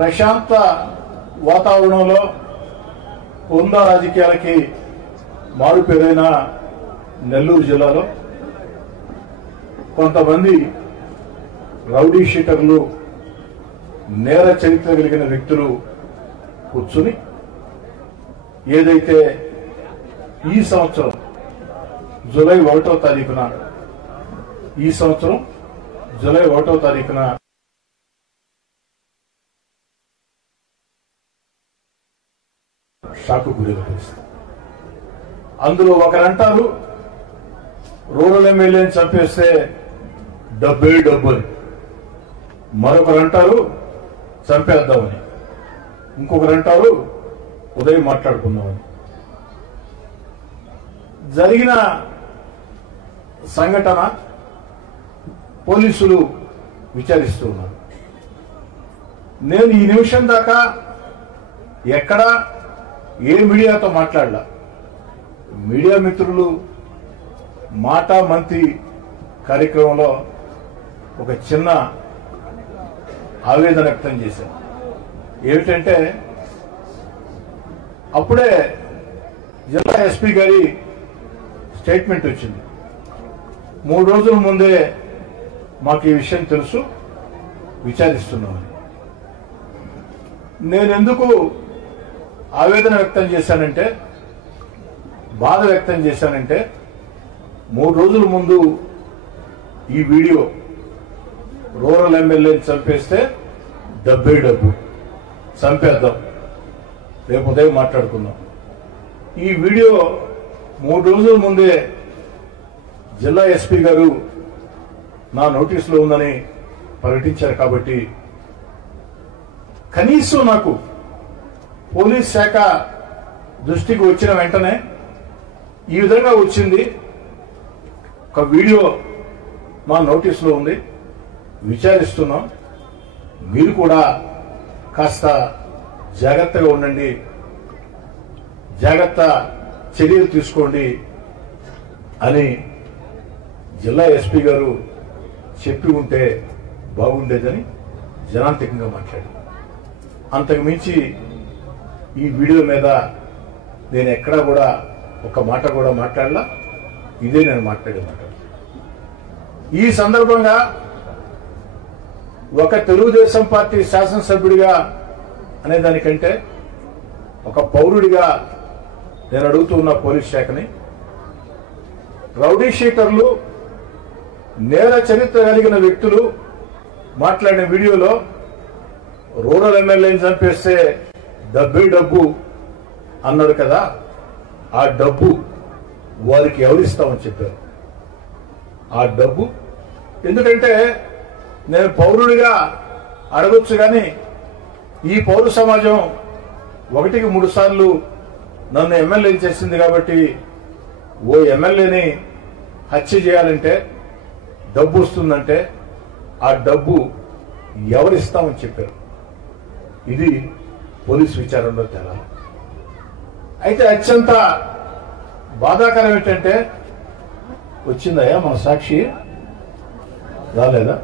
ప్రశాంత వాతావరణంలో ఉందా రాజకీయాలకి మారుపేరైన నెల్లూరు జిల్లాలో కొంతమంది రౌడీ షీటర్లు నేర చరిత్ర కలిగిన వ్యక్తులు కూర్చుని ఏదైతే ఈ సంవత్సరం జూలై 1వ తారీఖున షాకు గురైన పరిస్థితి. అందులో ఒకరంటారు రూరల్ ఎమ్మెల్యేని చంపేస్తే డబ్బే డబ్బు అని, మరొకరంటారు చంపేద్దామని, ఇంకొకరంటారు ఉదయం మాట్లాడుకుందామని. జరిగిన సంఘటన పోలీసులు విచారిస్తూ ఉన్నారు. నేను ఈ నిమిషం దాకా ఎక్కడా ఏ మీడియాతో మాట్లాడలా. మీడియా మిత్రులు మాటా మంతి కార్యక్రమంలో ఒక చిన్న ఆవేదన వ్యక్తం చేశాను. ఏమిటంటే అప్పుడే జిల్లా ఎస్పీ గారి స్టేట్మెంట్ వచ్చింది. 3 రోజుల ముందే మాకు ఈ విషయం తెలుసు, విచారిస్తున్నామని. నేనెందుకు ఆవేదన వ్యక్తం చేశానంటే, బాధ వ్యక్తం చేశానంటే, 3 రోజుల ముందు ఈ వీడియో రూరల్ ఎమ్మెల్యేని చంపేస్తే డబ్బే డబ్బు, చంపేద్దాం, రేపు ఉదయం మాట్లాడుకుందాం. ఈ వీడియో 3 రోజుల ముందే జిల్లా ఎస్పీ గారు నా నోటీసులో ఉందని ప్రకటించారు. కాబట్టి కనీసం నాకు పోలీస్ శాఖ దృష్టికి వచ్చిన వెంటనే ఈ విధంగా వచ్చింది, ఒక వీడియో మా నోటీసులో ఉంది, విచారిస్తున్నాం, మీరు కూడా కాస్త జాగ్రత్తగా ఉండండి, జాగ్రత్త చర్యలు తీసుకోండి అని జిల్లా ఎస్పీ గారు చెప్పి ఉంటే బాగుండేదని జనాంతికంగా మాట్లాడారు. అంతకు మించి ఈ వీడియో మీద నేను ఎక్కడా కూడా ఒక మాట కూడా మాట్లాడలా. ఇదే నేను మాట్లాడే మాట. ఈ సందర్భంగా ఒక తెలుగుదేశం పార్టీ శాసనసభ్యుడిగా అనే దానికంటే ఒక పౌరుడిగా నేను అడుగుతున్న పోలీస్ శాఖని, రౌడీ షీటర్లు నేర చరిత్ర కలిగిన వ్యక్తులు మాట్లాడిన వీడియోలో రూరల్ ఎమ్మెల్యేని చంపేస్తే డబ్బే డబ్బు అన్నారు కదా, ఆ డబ్బు వారికి ఎవరిస్తామని చెప్పారు. ఆ డబ్బు ఎందుకంటే నేను పౌరుడిగా అడగొచ్చు, కానీ ఈ పౌర సమాజం 1కి 3 సార్లు నన్ను ఎమ్మెల్యే చేసింది. కాబట్టి ఓ ఎమ్మెల్యేని హత్య చేయాలంటే డబ్బు వస్తుందంటే ఆ డబ్బు ఎవరిస్తామని చెప్పారు. ఇది పోలీస్ విచారణలో తేడా. అయితే అత్యంత బాధాకరం ఏంటంటే, వచ్చిందయ్యా మన సాక్షి, రాలేదా?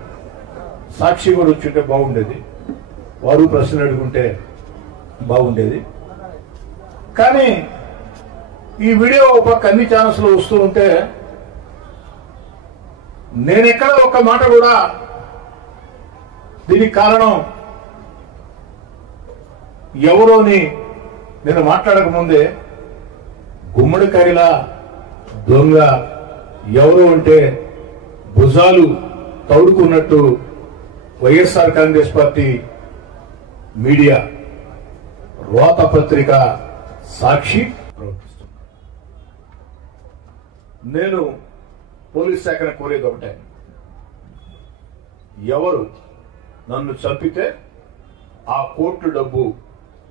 సాక్షి కూడా వచ్చింటే బాగుండేది, వారు ప్రశ్నలు అడుగుంటే బాగుండేది. కానీ ఈ వీడియో ఒక అన్ని ఛానల్స్ లో వస్తూ ఉంటే నేనెక్కడ ఒక మాట కూడా దీనికి కారణం ఎవరోని నేను మాట్లాడకముందే గుమ్మడికాయలా దొంగ ఎవరు అంటే భుజాలు తౌడుకున్నట్టు వైఎస్ఆర్ కాంగ్రెస్ పార్టీ మీడియా రోత పత్రిక సాక్షి ప్రవర్తిస్తుంది. నేను పోలీస్ శాఖను కోరేది ఒకటే, ఎవరు నన్ను చంపితే ఆ కోర్టు డబ్బు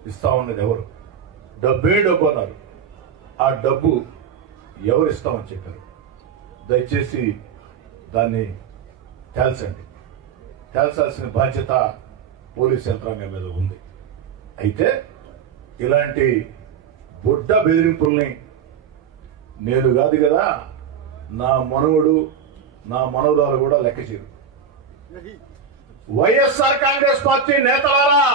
ఇస్తామన్నది ఎవరు? డబ్బే డబ్బు అన్నారు. ఆ డబ్బు ఎవరు ఇస్తామని చెప్పారు? దయచేసి దాన్ని తేల్చండి. తేల్చాల్సిన బాధ్యత పోలీస్ యంత్రాంగం మీద ఉంది. అయితే ఇలాంటి బుడ్డ బెదిరింపుల్ని నేను కాదు కదా, నా మనవడు నా మనవరాలు కూడా లెక్క చేయరు. వైఎస్ఆర్ కాంగ్రెస్ పార్టీ నేతలారా,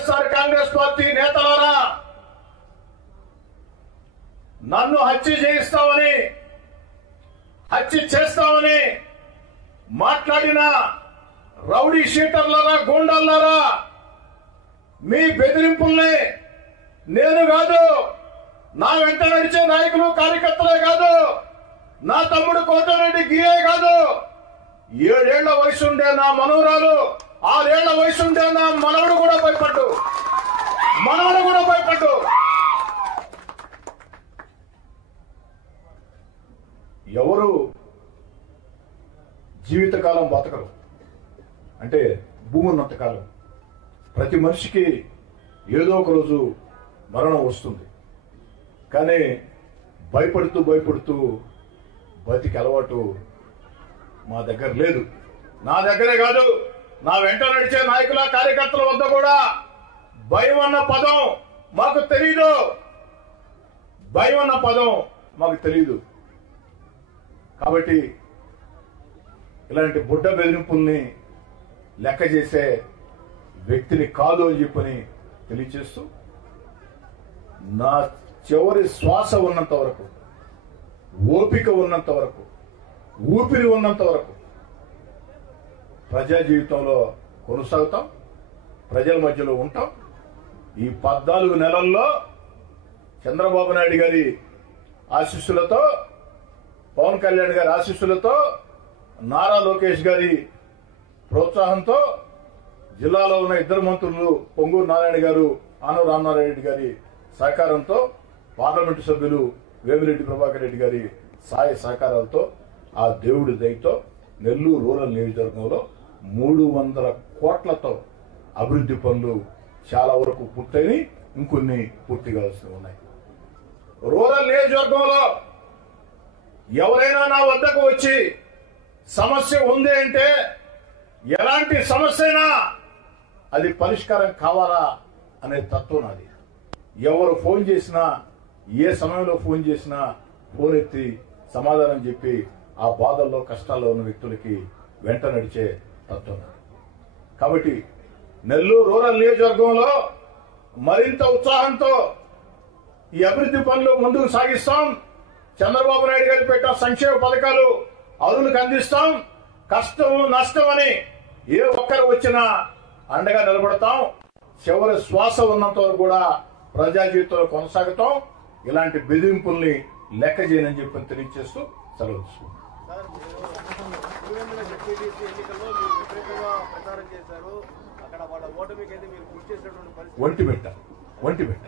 వైఎస్ఆర్ కాంగ్రెస్ పార్టీ నేతలారా, నన్ను హత్య చేయిస్తామని, హత్య చేస్తామని మాట్లాడిన రౌడీ షీటర్లారా, గూండాలారా, మీ బెదిరింపుల్ని నేను కాదు, నా వెంట నడిచే నాయకులు కార్యకర్తలే కాదు, నా తమ్ముడు కోటరెడ్డి గియే కాదు, 7 ఏళ్ల వయసు ఉండే నా మనవరాలు, 6 ఏళ్ల వయసు ఉండే నా మనవడు కూడా భయపడ్డు. ఎవరు జీవితకాలం బతకరు అంటే భూమి ఉన్నంతకాలం ప్రతి మనిషికి ఏదో ఒక రోజు మరణం వస్తుంది. కానీ భయపడుతూ బతికి అలవాటు మా దగ్గర లేదు. నా దగ్గరే కాదు, నా వెంట నడిచే నాయకుల కార్యకర్తల వద్ద కూడా భయం అన్న పదం మాకు తెలీదు. కాబట్టి ఇలాంటి బుడ్డ బెదిరింపుల్ని లెక్క చేసే వ్యక్తిని కాదు అని చెప్పని తెలియజేస్తూ, నా చివరి శ్వాస ఉన్నంత వరకు, ఓపిక ఉన్నంత వరకు, ఊపిరి ఉన్నంత వరకు ప్రజా జీవితంలో కొనసాగుతాం, ప్రజల మధ్యలో ఉంటాం. ఈ 14 నెలల్లో చంద్రబాబు నాయుడు గారి ఆశీస్సులతో, పవన్ కళ్యాణ్ గారి ఆశీస్సులతో, నారా లోకేష్ గారి ప్రోత్సాహంతో, జిల్లాలో ఉన్న 2 మంత్రులు పొంగూరు నారాయణ గారు, ఆనవ రామనారాయణ గారి సహకారంతో, పార్లమెంటు సభ్యులు వేమిరెడ్డి ప్రభాకర్ రెడ్డి గారి సహాయ సహకారాలతో, ఆ దేవుడి దయతో నెల్లూరు రూరల్ నియోజకవర్గంలో 300 కోట్లతో అభివృద్ధి పనులు చాలా వరకు పూర్తయి ఇంకొన్ని పూర్తి కావాల్సి ఉన్నాయి. రూరల్ నియోజకవర్గంలో ఎవరైనా నా వద్దకు వచ్చి సమస్య ఉంది అంటే, ఎలాంటి సమస్య అయినా అది పరిష్కారం కావాలా అనే తత్వం నాది. ఎవరు ఫోన్ చేసినా, ఏ సమయంలో ఫోన్ చేసినా ఫోన్ ఎత్తి సమాధానం చెప్పి ఆ బాధల్లో కష్టాల్లో ఉన్న వ్యక్తులకి వెంట నడిచే తత్వం నాది. కాబట్టి నెల్లూరు రూరల్ నియోజకవర్గంలో మరింత ఉత్సాహంతో ఈ అభివృద్ధి పనులు ముందుకు సాగిస్తాం. చంద్రబాబు నాయుడు గారు పెట్టిన సంక్షేమ పథకాలు అరువులకు అందిస్తాం. కష్టం నష్టం అని ఏ ఒక్కరు వచ్చినా అండగా నిలబడతాం. చివరి శ్వాస ఉన్నంత వరకు కూడా ప్రజా జీవితంలో కొనసాగుతాం. ఇలాంటి బెదిరింపుల్ని లెక్క చేయనని చెప్పి తెలియజేస్తూ సెలవు తీసుకుంటాం. ఒంటి పెట్ట